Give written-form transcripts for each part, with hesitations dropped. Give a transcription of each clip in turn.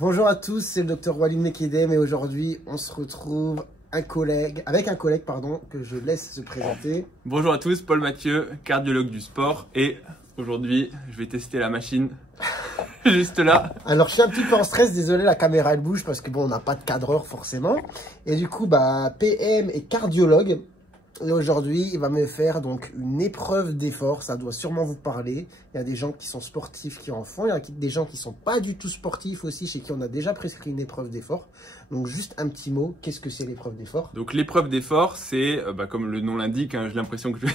Bonjour à tous, c'est le docteur Walid Mekedem et aujourd'hui on se retrouve avec un collègue que je laisse se présenter. Bonjour à tous, Paul Mathieu, cardiologue du sport, et aujourd'hui je vais tester la machine juste là. Alors je suis un petit peu en stress, désolé, la caméra elle bouge parce que bon, on n'a pas de cadreur forcément. Et du coup PM est cardiologue et aujourd'hui il va me faire donc une épreuve d'effort. Ça doit sûrement vous parler. Il y a des gens qui sont sportifs qui en font, il y a des gens qui sont pas du tout sportifs aussi, chez qui on a déjà prescrit une épreuve d'effort. Donc juste un petit mot, qu'est-ce que c'est l'épreuve d'effort? Donc l'épreuve d'effort, c'est comme le nom l'indique, hein, j'ai l'impression que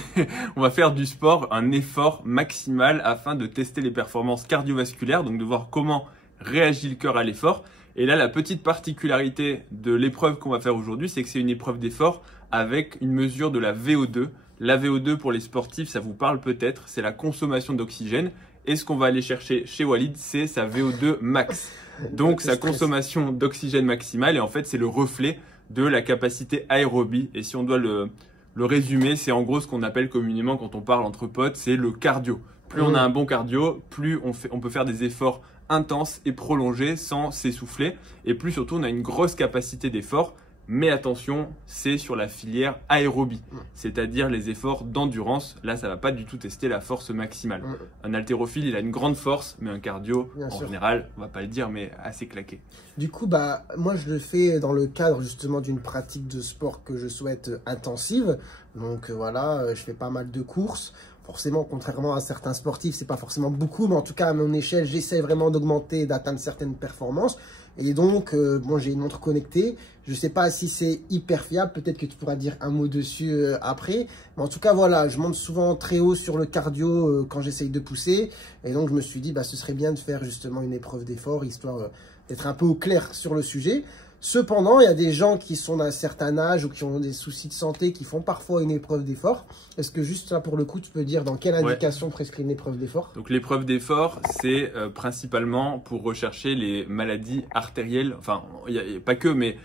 on va faire du sport, un effort maximal afin de tester les performances cardiovasculaires, donc de voir comment réagit le cœur à l'effort. Et là, la petite particularité de l'épreuve qu'on va faire aujourd'hui, c'est que c'est une épreuve d'effort avec une mesure de la VO2. La VO2 pour les sportifs, ça vous parle peut-être, c'est la consommation d'oxygène. Et ce qu'on va aller chercher chez Walid, c'est sa VO2 max. Donc sa consommation d'oxygène maximale, et en fait c'est le reflet de la capacité aérobie. Et si on doit le résumer, c'est en gros ce qu'on appelle communément quand on parle entre potes, c'est le cardio. Plus on a un bon cardio, plus on peut faire des efforts intenses et prolongés sans s'essouffler, et plus surtout on a une grosse capacité d'effort. Mais attention, c'est sur la filière aérobie, c'est-à-dire les efforts d'endurance. Là, ça ne va pas du tout tester la force maximale. Un haltérophile, il a une grande force, mais un cardio, en général, on ne va pas le dire, mais assez claqué. Du coup, moi, je le fais dans le cadre justement d'une pratique de sport que je souhaite intensive. Donc voilà, je fais pas mal de courses. Forcément, contrairement à certains sportifs, c'est pas forcément beaucoup, mais en tout cas, à mon échelle, j'essaie vraiment d'augmenter et d'atteindre certaines performances. Et donc, j'ai une montre connectée. Je sais pas si c'est hyper fiable. Peut-être que tu pourras dire un mot dessus après. Mais en tout cas, voilà, je monte souvent très haut sur le cardio quand j'essaye de pousser. Et donc, je me suis dit, ce serait bien de faire justement une épreuve d'effort, histoire d'être un peu au clair sur le sujet. Cependant, il y a des gens qui sont d'un certain âge ou qui ont des soucis de santé qui font parfois une épreuve d'effort. Est-ce que juste là, pour le coup, tu peux dire dans quelle indication prescrit une épreuve d'effort? Donc l'épreuve d'effort, c'est principalement pour rechercher les maladies artérielles. Enfin, il n'y a pas que, mais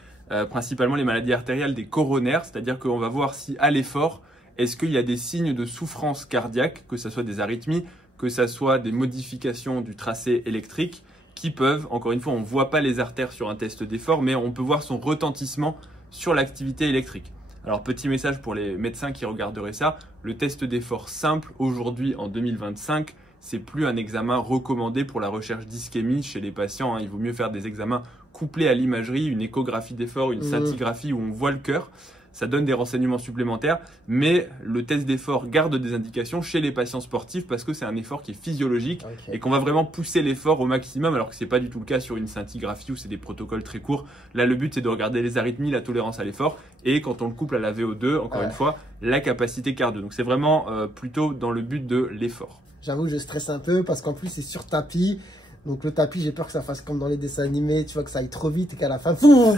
principalement les maladies artérielles des coronaires. C'est-à-dire qu'on va voir si à l'effort, est-ce qu'il y a des signes de souffrance cardiaque, que ce soit des arythmies, que ce soit des modifications du tracé électrique, qui peuvent, encore une fois, on ne voit pas les artères sur un test d'effort, mais on peut voir son retentissement sur l'activité électrique. Alors, petit message pour les médecins qui regarderaient ça, le test d'effort simple, aujourd'hui, en 2025, c'est plus un examen recommandé pour la recherche d'ischémie chez les patients. Il vaut mieux faire des examens couplés à l'imagerie, une échographie d'effort, une scintigraphie où on voit le cœur. Ça donne des renseignements supplémentaires, mais le test d'effort garde des indications chez les patients sportifs parce que c'est un effort qui est physiologique et qu'on va vraiment pousser l'effort au maximum, alors que ce n'est pas du tout le cas sur une scintigraphie où c'est des protocoles très courts. Là, le but, c'est de regarder les arythmies, la tolérance à l'effort et quand on le couple à la VO2, encore une fois, la capacité cardio. Donc, c'est vraiment plutôt dans le but de l'effort. J'avoue, je stresse un peu parce qu'en plus, c'est sur tapis. Donc le tapis, j'ai peur que ça fasse comme dans les dessins animés, tu vois, que ça aille trop vite et qu'à la fin, fou,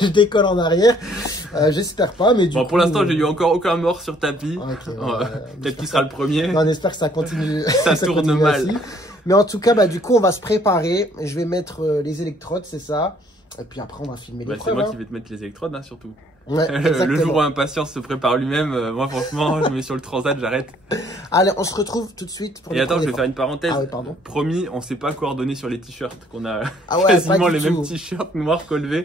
je décolle en arrière. J'espère pas, mais du coup... Pour l'instant, j'ai eu encore aucun mort sur tapis. Peut-être qu'il sera le premier. Non, on espère que ça continue. Ça tourne mal. Ainsi. Mais en tout cas, du coup, on va se préparer. Je vais mettre les électrodes, c'est ça. Et puis après, on va filmer l'épreuve. C'est moi qui vais te mettre les électrodes, surtout. Ouais, le jour où impatience se prépare lui-même, moi franchement, je mets sur le transat, j'arrête. Allez, on se retrouve tout de suite pour Et attends, je vais faire une parenthèse. Promis, on s'est pas coordonné sur les t-shirts, qu'on a quasiment les mêmes t-shirts noirs colvés.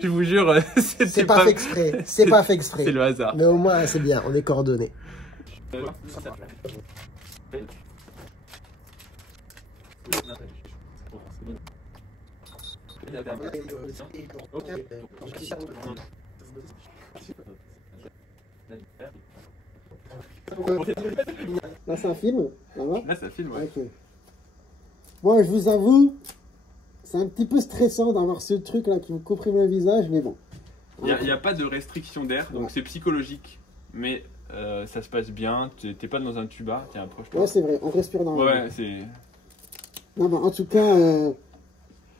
Je vous jure, c'est pas fait exprès. C'est pas fait exprès. C'est le hasard. Mais au moins, c'est bien, on est coordonnés. Là, c'est un film? Là, c'est un film, ouais. Okay. Moi, je vous avoue, c'est un petit peu stressant d'avoir ce truc-là qui vous comprime le visage, mais bon. Il n'y a pas de restriction d'air, donc c'est psychologique, mais ça se passe bien. T'es pas dans un tuba, tiens, approche-toi. Ouais, c'est vrai, on respire dans ouais, c'est... Non, en tout cas,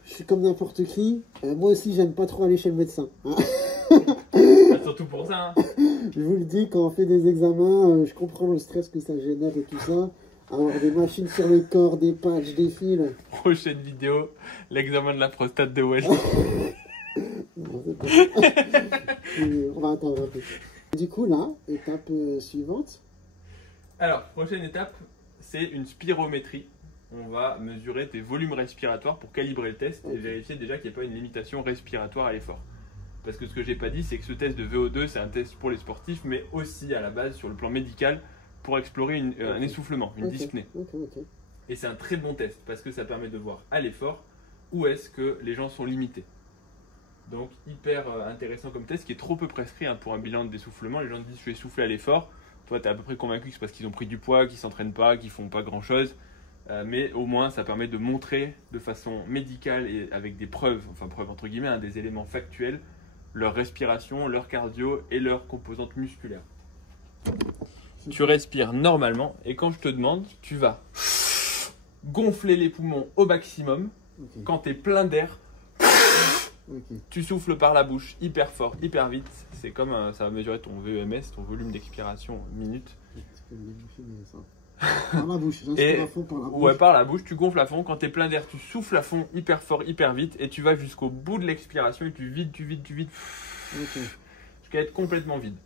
je suis comme n'importe qui. Moi aussi, j'aime pas trop aller chez le médecin. Surtout pour ça. Je vous le dis, quand on fait des examens, je comprends le stress que ça génère et tout ça. Avoir des machines sur le corps, des patchs, des fils. Prochaine vidéo, l'examen de la prostate de Walid. On va attendre un peu. Du coup, là, étape suivante. Alors, prochaine étape, c'est une spirométrie. on va mesurer tes volumes respiratoires pour calibrer le test et vérifier déjà qu'il n'y a pas une limitation respiratoire à l'effort. Parce que ce que j'ai pas dit, c'est que ce test de VO2, c'est un test pour les sportifs, mais aussi à la base, sur le plan médical, pour explorer un essoufflement, une dyspnée. Et c'est un très bon test, parce que ça permet de voir à l'effort où est-ce que les gens sont limités. Donc hyper intéressant comme test, qui est trop peu prescrit pour un bilan d'essoufflement. Les gens te disent je suis essoufflé à l'effort. Toi, tu es à peu près convaincu que c'est parce qu'ils ont pris du poids, qu'ils ne s'entraînent pas, qu'ils ne font pas grand-chose. Mais au moins, ça permet de montrer de façon médicale et avec des preuves, enfin preuves entre guillemets, des éléments factuels, leur respiration, leur cardio et leurs composantes musculaires. Tu respires normalement et quand je te demande, tu vas gonfler les poumons au maximum. Quand tu es plein d'air, tu souffles par la bouche hyper fort, hyper vite. C'est comme ça va mesurer ton VEMS, ton volume d'expiration minute. Par la bouche, j'inspire à fond par la bouche. Ouais, par la bouche, tu gonfles à fond. Quand tu es plein d'air, tu souffles à fond, hyper fort, hyper vite. Et tu vas jusqu'au bout de l'expiration et tu vides. Jusqu'à être complètement vide.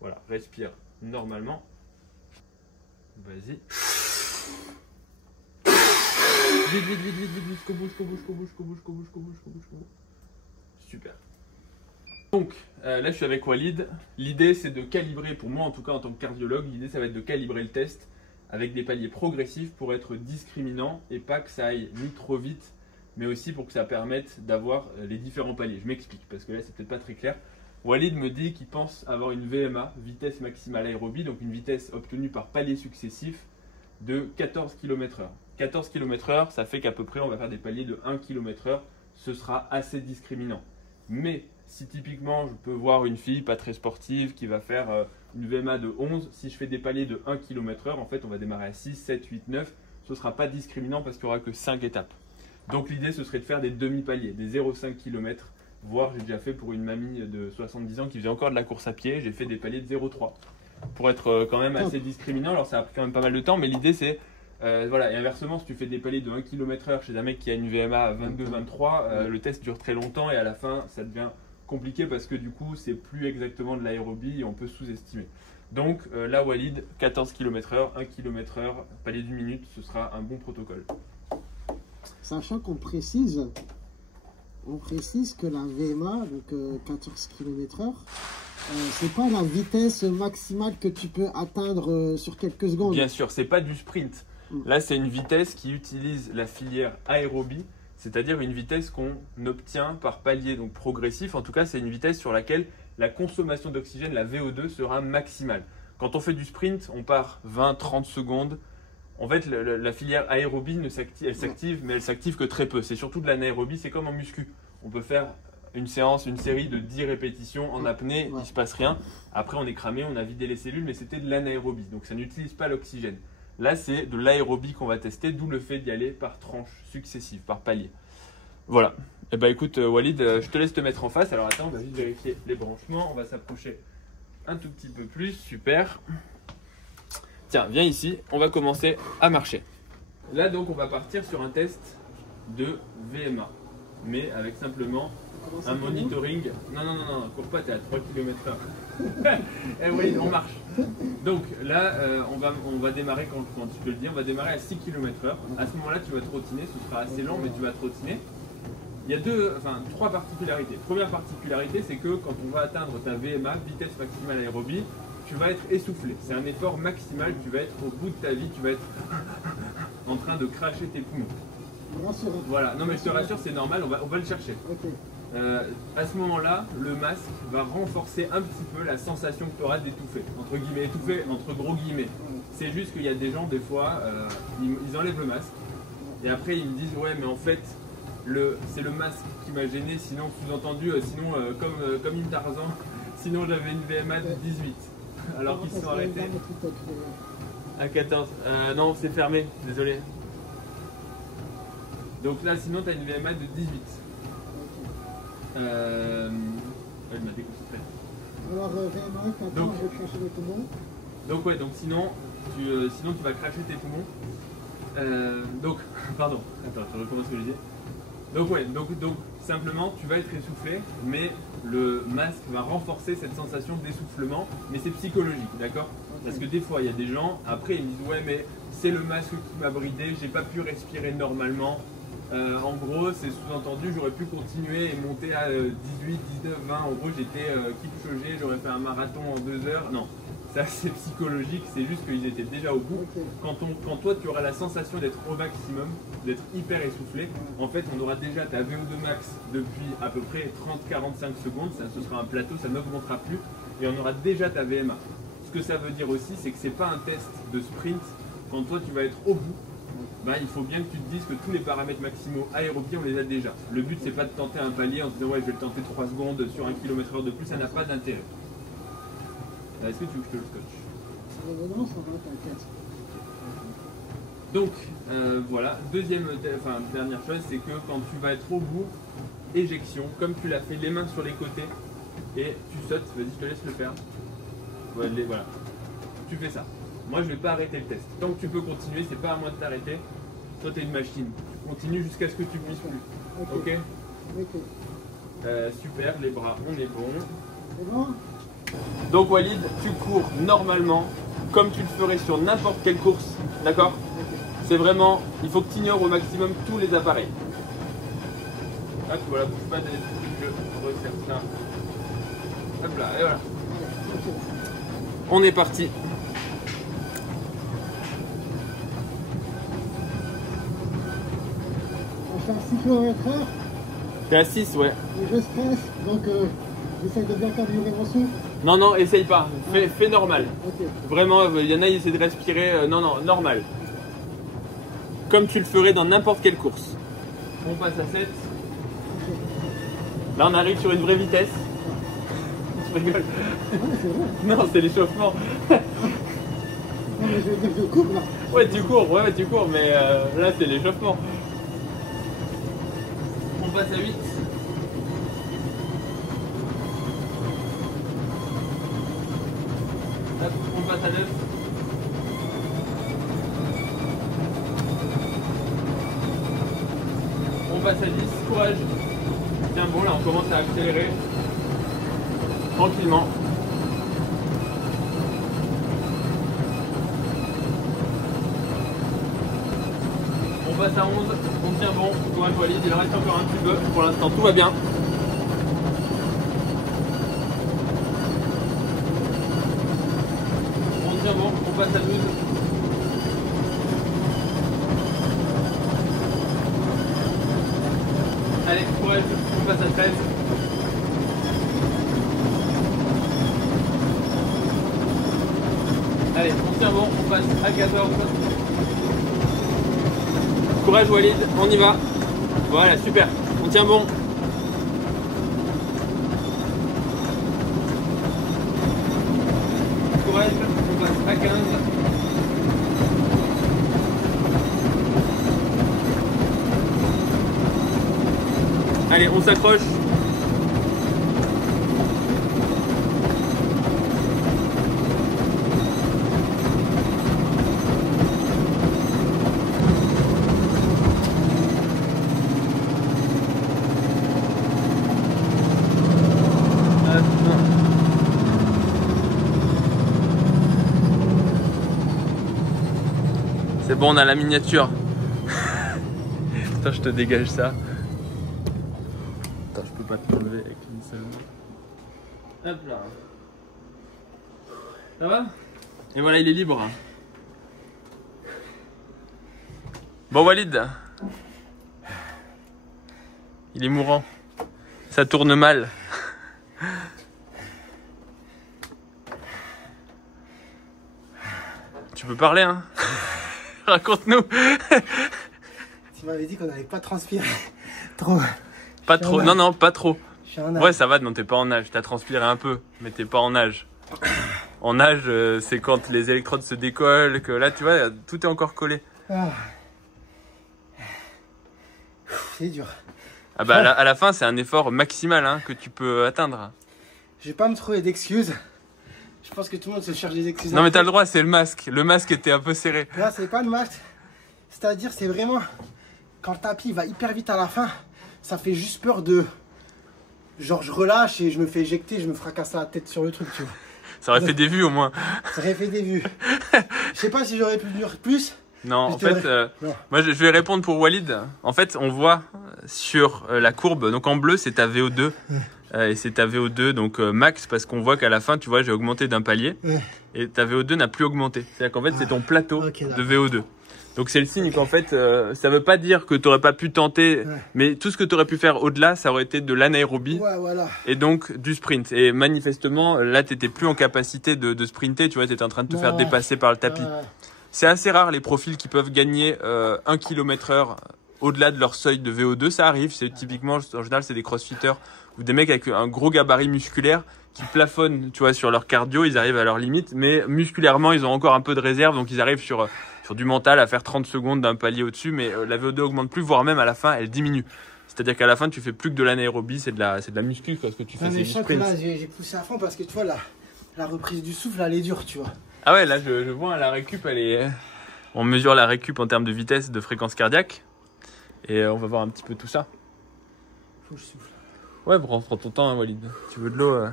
Voilà, respire normalement. Vas-y. Vite, jusqu'au bout. Super. Donc là je suis avec Walid. L'idée c'est de calibrer, pour moi en tout cas en tant que cardiologue, l'idée ça va être de calibrer le test avec des paliers progressifs pour être discriminant et pas que ça aille ni trop vite, mais aussi pour que ça permette d'avoir les différents paliers. Je m'explique parce que là c'est peut-être pas très clair. Walid me dit qu'il pense avoir une VMA, vitesse maximale aérobie, donc une vitesse obtenue par paliers successifs de 14 km/h. 14 km/h, ça fait qu'à peu près on va faire des paliers de 1 km/h. Ce sera assez discriminant. Mais si typiquement je peux voir une fille pas très sportive qui va faire une VMA de 11, si je fais des paliers de 1 km/h, en fait on va démarrer à 6, 7, 8, 9, ce ne sera pas discriminant parce qu'il n'y aura que 5 étapes. Donc l'idée ce serait de faire des demi-paliers, des 0,5 km, voire j'ai déjà fait pour une mamie de 70 ans qui faisait encore de la course à pied, j'ai fait des paliers de 0,3 pour être quand même assez discriminant. Alors ça a pris quand même pas mal de temps, mais l'idée c'est voilà, et inversement, si tu fais des paliers de 1 km/h chez un mec qui a une VMA à 22-23, le test dure très longtemps et à la fin, ça devient compliqué parce que du coup, c'est plus exactement de l'aérobie et on peut sous-estimer. Donc là, Walid, 14 km/h, 1 km/h, palier d'une minute, ce sera un bon protocole. Sachant qu'on précise que la VMA, donc 14 km/h, c'est pas la vitesse maximale que tu peux atteindre sur quelques secondes. Bien sûr, c'est pas du sprint. Là, c'est une vitesse qui utilise la filière aérobie, c'est-à-dire une vitesse qu'on obtient par palier, donc progressif. En tout cas, c'est une vitesse sur laquelle la consommation d'oxygène, la VO2, sera maximale. Quand on fait du sprint, on part 20-30 secondes. En fait, la filière aérobie, elle s'active, mais elle s'active que très peu. C'est surtout de l'anaérobie, c'est comme en muscu. On peut faire une série de 10 répétitions en apnée, il ne se passe rien. Après, on est cramé, on a vidé les cellules, mais c'était de l'anaérobie. Donc, ça n'utilise pas l'oxygène. Là, c'est de l'aérobie qu'on va tester, d'où le fait d'y aller par tranches successives, par palier. Voilà. Eh ben, écoute, Walid, je te laisse te mettre en face. Alors, attends, on va juste vérifier les branchements. On va s'approcher un tout petit peu plus. Super. Tiens, viens ici. On va commencer à marcher. Là, donc, on va partir sur un test de VMA, mais avec simplement un monitoring. Non, cours pas, t'es à 3 km/h. Eh oui, on marche. Donc là, on va démarrer, quand tu peux le dire, on va démarrer à 6 km/h. À ce moment-là, tu vas trottiner, ce sera assez lent, mais tu vas trottiner. Il y a trois particularités. Première particularité, c'est que quand on va atteindre ta VMA, vitesse maximale aérobie, tu vas être essoufflé. C'est un effort maximal, tu vas être au bout de ta vie, tu vas être en train de cracher tes poumons. Voilà, non mais je te rassure, c'est normal, on va le chercher. Okay. À ce moment-là, le masque va renforcer un petit peu la sensation que tu auras d'étouffer. Entre guillemets, étouffer entre gros guillemets. C'est juste qu'il y a des gens, des fois, ils enlèvent le masque. Et après, ils me disent, ouais, mais en fait, c'est le masque qui m'a gêné. Sinon, sous-entendu, comme une Tarzan, sinon j'avais une VMA de 18. Alors qu'ils se sont arrêtés à 14. Non, c'est fermé, désolé. Donc là, sinon, tu as une VMA de 18. Elle m'a déconcentré. Alors, VMA, quand on veut cracher les poumons. Donc, ouais, donc sinon, tu vas cracher tes poumons. Donc, pardon, attends, je recommence ce que je disais. Donc, ouais, donc simplement, tu vas être essoufflé, mais le masque va renforcer cette sensation d'essoufflement, mais c'est psychologique, d'accord? Parce que des fois, il y a des gens, après, ils me disent ouais, mais c'est le masque qui m'a bridé, j'ai pas pu respirer normalement. En gros, c'est sous-entendu, j'aurais pu continuer et monter à 18, 19, 20. En gros, j'étais Kipchoge, j'aurais fait un marathon en 2 heures. Non, ça c'est psychologique, c'est juste qu'ils étaient déjà au bout. Quand toi, tu auras la sensation d'être au maximum, d'être hyper essoufflé, en fait, on aura déjà ta VO2 max depuis à peu près 30-45 secondes. Ça, ce sera un plateau, ça n'augmentera plus. Et on aura déjà ta VMA. Ce que ça veut dire aussi, c'est que c'est pas un test de sprint. Quand toi, tu vas être au bout, ben, il faut bien que tu te dises que tous les paramètres maximaux aérobies, on les a déjà. Le but, c'est pas de tenter un palier en se disant ouais, je vais le tenter 3 secondes sur 1 km/h de plus, ça n'a pas d'intérêt. Est-ce que tu veux que je te le scotche? Non, ça va, t'inquiète. Donc, voilà. Dernière chose, c'est que quand tu vas être au bout, éjection, comme tu l'as fait, les mains sur les côtés, et tu sautes. Vas-y, je te laisse le faire. Voilà. Tu fais ça. Moi, je ne vais pas arrêter le test. Tant que tu peux continuer, c'est pas à moi de t'arrêter. Toi, tu es une machine. Tu continues jusqu'à ce que tu puisses plus. Ok? Super, les bras, on est bon. C'est bon? Donc, Walid, tu cours normalement, comme tu le ferais sur n'importe quelle course. D'accord? C'est vraiment, il faut que tu ignores au maximum tous les appareils. Hop, voilà, bouge pas des trucs, je resserre ça. Hop là, et voilà. On est parti. On fait un 6 km/h. T'es à 6, ouais. Et je stresse, donc j'essaie de bien carburer mon souffle. Non, non, essaye pas. Fais normal. Ok. Vraiment, il y en a, ils essaient de respirer. Non, non, normal. Comme tu le ferais dans n'importe quelle course. On passe à 7. Là, on arrive sur une vraie vitesse. Je rigole. Ouais, c'est vrai. Non, c'est l'échauffement. Non, mais je veux dire que je cours là. Ouais, tu cours, mais là, c'est l'échauffement. On passe à 8. Hop, on passe à 9. On passe à 10. Courage. Tiens, bon, là, on commence à accélérer. Tranquillement. On passe à 11, on tient bon, toi Walid, il en reste encore un petit peu, pour l'instant tout va bien. On tient bon, on passe à 12. Allez, courage, on passe à 13. Allez, on tient bon, on passe à 14. Courage Walid, on y va. Voilà, super, on tient bon. Courage, on passe à 15. Allez, on s'accroche. C'est bon, on a la miniature. Attends, je te dégage ça. Attends, je peux pas te l'enlever avec une seule main. Hop là. Ça va? Et voilà, il est libre. Bon, Walid. Il est mourant. Ça tourne mal. Tu peux parler, hein? Raconte-nous. Tu m'avais dit qu'on n'allait pas transpirer trop. Pas trop, non, non, pas trop. Je suis en nage. Ouais, ça va, non, t'es pas en nage. T'as transpiré un peu, mais t'es pas en nage. En nage, c'est quand les électrodes se décollent, que là, tu vois, tout est encore collé. Ah. C'est dur. Ah bah, à la fin, c'est un effort maximal hein, que tu peux atteindre. Je vais pas me trouver d'excuses. Je pense que tout le monde se cherche des excuses. Non, mais t'as le droit, c'est le masque. Le masque était un peu serré. Là, c'est pas le masque. C'est-à-dire, c'est vraiment... Quand le tapis va hyper vite à la fin, ça fait juste peur de... Genre, je relâche et je me fais éjecter, je me fracasse la tête sur le truc, tu vois. Ça aurait fait des vues au moins. Ça aurait fait des vues. Je sais pas si j'aurais pu dire plus. Non, en fait, moi je vais répondre pour Walid. En fait, on voit sur la courbe, donc en bleu, c'est ta VO2. Et c'est ta VO2, donc max, parce qu'on voit qu'à la fin, tu vois, j'ai augmenté d'un palier. Et ta VO2 n'a plus augmenté. C'est-à-dire qu'en fait, c'est ton plateau de VO2. Donc c'est le signe qu'en fait, ça veut pas dire que tu n'aurais pas pu tenter, mais tout ce que tu aurais pu faire au-delà, ça aurait été de l'anaérobie et donc du sprint. Et manifestement, là, tu n'étais plus en capacité de sprinter, tu vois, tu étais en train de te faire dépasser par le tapis. C'est assez rare les profils qui peuvent gagner 1 km/h au-delà de leur seuil de VO2, ça arrive. C'est typiquement, en général, c'est des crossfitters ou des mecs avec un gros gabarit musculaire qui plafonnent, tu vois, sur leur cardio, ils arrivent à leur limite, mais musculairement, ils ont encore un peu de réserve, donc ils arrivent sur du mental à faire 30 secondes d'un palier au-dessus, mais la VO2 augmente plus, voire même à la fin, elle diminue. C'est-à-dire qu'à la fin, tu fais plus que de l'anaérobie, c'est de la muscu, quoi, ce que tu fais. Mais je sens que là, j'ai poussé à fond parce que tu vois, la reprise du souffle, elle est dure, tu vois. Ah ouais, là, je vois, la récup, on mesure la récup en termes de vitesse, de fréquence cardiaque, et on va voir un petit peu tout ça. Faut que je souffle. Ouais, prends ton temps, hein, Walid. Tu veux de l'eau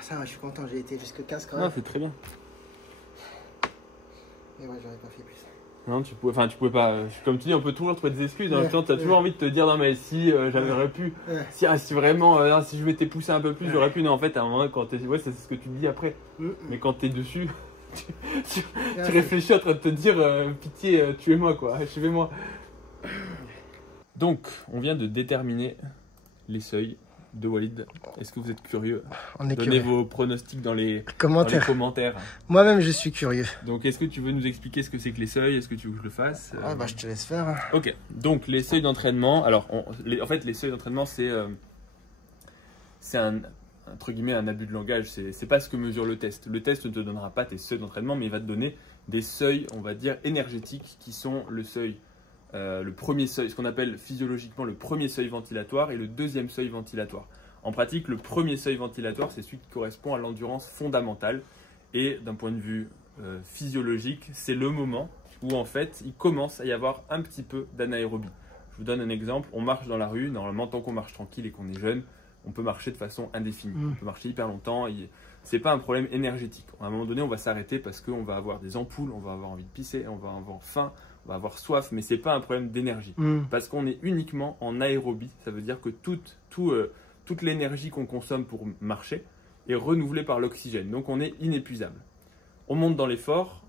Ça va, je suis content, j'ai été jusque 15 quand même. Non, c'est très bien. Et ouais, j'aurais pas fait plus. Non, tu pouvais pas. Comme tu dis, on peut toujours trouver des excuses. En même temps, tu as toujours envie de te dire non, mais si j'aurais pu. Si vraiment, si je m'étais poussé un peu plus, j'aurais pu. Non, en fait, à un moment, quand t'es. Ouais, c'est ce que tu te dis après. Mais quand t'es dessus, tu réfléchis en train de te dire pitié, tuez-moi, quoi. Achevez-moi. Donc, on vient de déterminer les seuils de Walid. Est-ce que vous êtes curieux? Donnez vos pronostics dans les commentaires. Moi-même, je suis curieux. Donc, est-ce que tu veux nous expliquer ce que c'est que les seuils? Est-ce que tu veux que je le fasse? Ah bah, je te laisse faire. Ok. Donc, les seuils d'entraînement. Alors, en fait, les seuils d'entraînement, c'est entre guillemets un abus de langage. C'est pas ce que mesure le test. Le test ne te donnera pas tes seuils d'entraînement, mais il va te donner des seuils, on va dire, énergétiques, qui sont le seuil. Le premier seuil, ce qu'on appelle physiologiquement le premier seuil ventilatoire et le deuxième seuil ventilatoire. En pratique, le premier seuil ventilatoire, c'est celui qui correspond à l'endurance fondamentale. Et d'un point de vue physiologique, c'est le moment où en fait, il commence à y avoir un petit peu d'anaérobie. Je vous donne un exemple. On marche dans la rue. Normalement, tant qu'on marche tranquille et qu'on est jeune, on peut marcher de façon indéfinie. On peut marcher hyper longtemps. Ce n'est pas un problème énergétique. À un moment donné, on va s'arrêter parce qu'on va avoir des ampoules, on va avoir envie de pisser, on va avoir faim. On va avoir soif, mais ce n'est pas un problème d'énergie. Parce qu'on est uniquement en aérobie. Ça veut dire que toute l'énergie qu'on consomme pour marcher est renouvelée par l'oxygène. Donc on est inépuisable. On monte dans l'effort.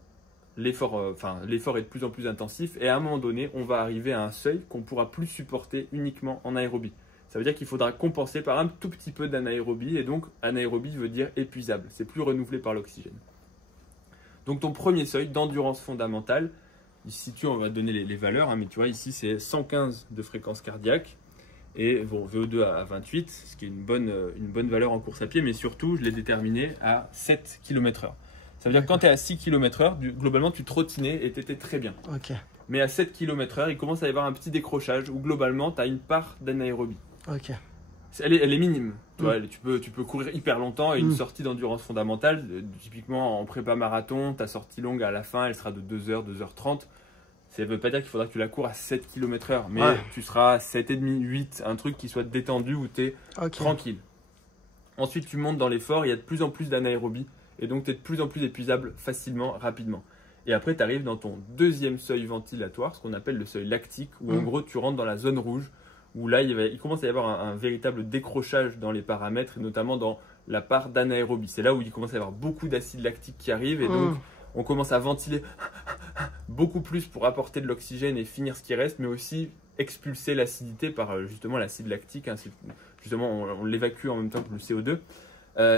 L'effort est de plus en plus intensif. Et à un moment donné, on va arriver à un seuil qu'on ne pourra plus supporter uniquement en aérobie. Ça veut dire qu'il faudra compenser par un tout petit peu d'anaérobie. Et donc, anaérobie veut dire épuisable. C'est plus renouvelé par l'oxygène. Donc ton premier seuil d'endurance fondamentale, ici, on va donner les valeurs, hein, mais tu vois, ici, c'est 115 de fréquence cardiaque et bon, VO2 à 28, ce qui est une bonne valeur en course à pied, mais surtout, je l'ai déterminé à 7 km/h. Ça veut dire que quand tu es à 6 km/h, globalement, tu trottinais et tu étais très bien. Okay. Mais à 7 km/h, il commence à y avoir un petit décrochage où globalement, tu as une part d'anaérobie. Okay. Elle est minime. Tu peux courir hyper longtemps et une sortie d'endurance fondamentale, typiquement en prépa marathon, ta sortie longue à la fin, elle sera de 2h, 2h30. Ça ne veut pas dire qu'il faudra que tu la cours à 7 km/h, mais tu seras à 7,5, 8, un truc qui soit détendu où tu es tranquille. Ensuite, tu montes dans l'effort, il y a de plus en plus d'anaérobie et donc tu es de plus en plus épuisable facilement, rapidement. Et après, tu arrives dans ton deuxième seuil ventilatoire, ce qu'on appelle le seuil lactique, où en gros, tu rentres dans la zone rouge, où là, il commence à y avoir un véritable décrochage dans les paramètres, et notamment dans la part d'anaérobie. C'est là où il commence à y avoir beaucoup d'acide lactique qui arrive, et donc on commence à ventiler beaucoup plus pour apporter de l'oxygène et finir ce qui reste, mais aussi expulser l'acidité par justement l'acide lactique. Hein, justement, on l'évacue en même temps que le CO2.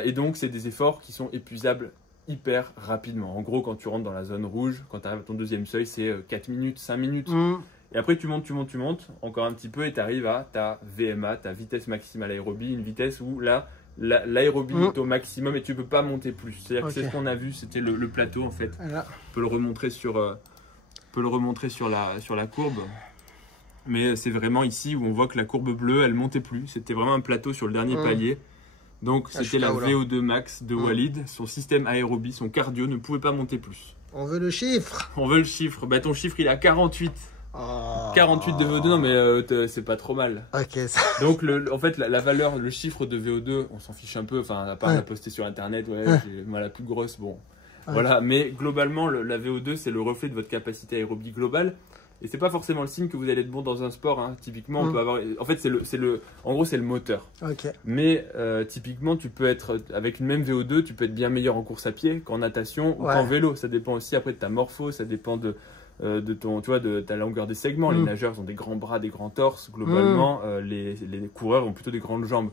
Et donc, c'est des efforts qui sont épuisables hyper rapidement. En gros, quand tu rentres dans la zone rouge, quand tu arrives à ton deuxième seuil, c'est 4 minutes, 5 minutes. Et après, tu montes encore un petit peu et tu arrives à ta VMA, ta vitesse maximale aérobie, une vitesse où là, l'aérobie est au maximum et tu ne peux pas monter plus. C'est-à-dire que c'est ce qu'on a vu, c'était le plateau en fait. Voilà. On peut le remontrer sur la courbe. Mais c'est vraiment ici où on voit que la courbe bleue, elle montait plus. C'était vraiment un plateau sur le dernier palier. Donc c'était la VO2 max de Walid. Son système aérobie, son cardio ne pouvait pas monter plus. On veut le chiffre. On veut le chiffre. Bah, ton chiffre, il est à 48. Oh. 48 de VO2, non mais c'est pas trop mal. Ok, ça... Donc en fait la valeur, le chiffre de VO2, on s'en fiche un peu, enfin à part Ouais. la poster sur internet, ouais, Ouais. j'ai moi la plus grosse, bon. Ouais. Voilà, mais globalement la VO2 c'est le reflet de votre capacité aérobie globale. Et c'est pas forcément le signe que vous allez être bon dans un sport. Hein. Typiquement, on peut avoir. En fait, en gros, c'est le moteur. Ok. Mais typiquement, tu peux être avec une même VO2, tu peux être bien meilleur en course à pied qu'en natation ou Ouais. qu'en vélo. Ça dépend aussi après de ta morpho, ça dépend de ton, tu vois, de ta longueur des segments. Les nageurs ont des grands bras, des grands torses. Globalement, les coureurs ont plutôt des grandes jambes.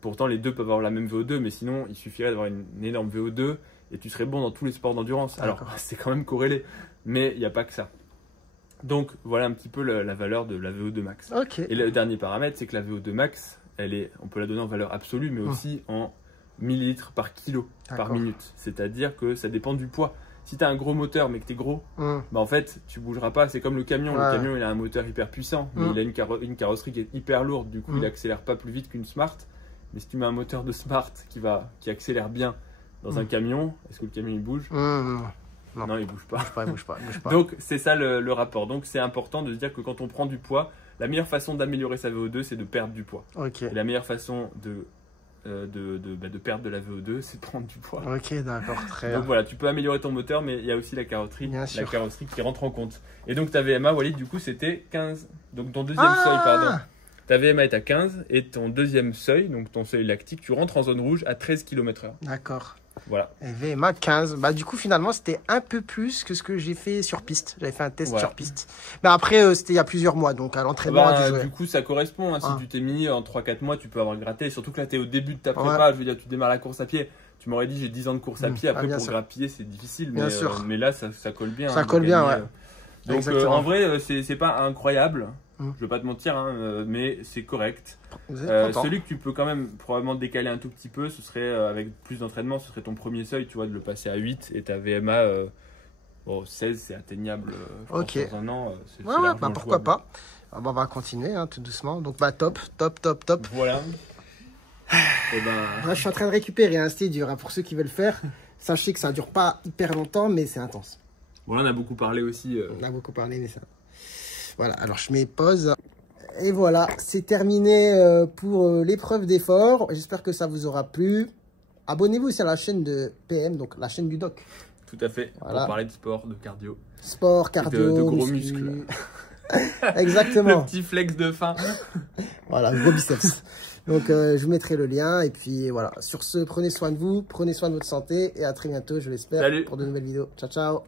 Pourtant, les deux peuvent avoir la même VO2, mais sinon, il suffirait d'avoir une énorme VO2 et tu serais bon dans tous les sports d'endurance. Alors, c'est quand même corrélé, mais il n'y a pas que ça. Donc voilà un petit peu la valeur de la VO2 max. Ok. Et le dernier paramètre, c'est que la VO2 max, on peut la donner en valeur absolue, mais aussi en millilitres par kilo par minute. C'est-à-dire que ça dépend du poids. Si tu as un gros moteur mais que tu es gros, bah en fait tu bougeras pas. C'est comme le camion. Le camion il a un moteur hyper puissant, mais il a une carrosserie qui est hyper lourde. Du coup il accélère pas plus vite qu'une Smart. Mais si tu mets un moteur de Smart qui accélère bien dans un camion, est-ce que le camion il bouge? Non, il bouge pas. Il bouge pas. Donc, c'est ça le rapport. Donc, c'est important de se dire que quand on prend du poids, la meilleure façon d'améliorer sa VO2, c'est de perdre du poids. Ok. Et la meilleure façon de perdre de la VO2, c'est de prendre du poids. Ok, d'accord, très bien. Donc voilà, tu peux améliorer ton moteur, mais il y a aussi la carrosserie qui rentre en compte. Et donc, ta VMA, Walid, du coup, c'était 15. Donc, ton deuxième seuil, pardon. Ta VMA est à 15 et ton deuxième seuil, donc ton seuil lactique, tu rentres en zone rouge à 13 km/h. D'accord. Voilà. Et VMA 15. Bah, du coup, finalement, c'était un peu plus que ce que j'ai fait sur piste. J'avais fait un test sur piste. Mais après, c'était il y a plusieurs mois. Donc, à l'entraînement, du coup, ça correspond. Hein. Si tu t'es mis en 3-4 mois, tu peux avoir gratté. Surtout que là, tu es au début de ta prépa. Je veux dire, tu démarres la course à pied. Tu m'aurais dit, j'ai 10 ans de course à pied. Après, pour grappiller, c'est difficile. Mais là, ça colle bien. Ça colle bien, ouais. Donc, en vrai, c'est pas incroyable. Je vais pas te mentir, hein, mais c'est correct. Celui que tu peux quand même probablement décaler un tout petit peu, ce serait avec plus d'entraînement, ce serait ton premier seuil, tu vois, de le passer à 8 et ta VMA, 16 c'est atteignable dans un an. Bah, pourquoi pas. Bah, on va continuer tout doucement. Donc bah top. Voilà. Et Là, je suis en train de récupérer, c'était dur. Pour ceux qui veulent faire, sachez que ça dure pas hyper longtemps, mais c'est intense. Bon, là, on a beaucoup parlé aussi. On a beaucoup parlé, mais ça... Voilà, alors je mets pause. Et voilà, c'est terminé pour l'épreuve d'effort. J'espère que ça vous aura plu. Abonnez-vous aussi à la chaîne de PM, donc la chaîne du doc. Tout à fait, voilà. Pour parler de sport, de cardio. Sport, cardio, de gros muscles. Exactement. Le petit flex de faim. Voilà, gros biceps. Donc je vous mettrai le lien. Et puis voilà, sur ce, prenez soin de vous, prenez soin de votre santé. Et à très bientôt, je l'espère, pour de nouvelles vidéos. Ciao, ciao.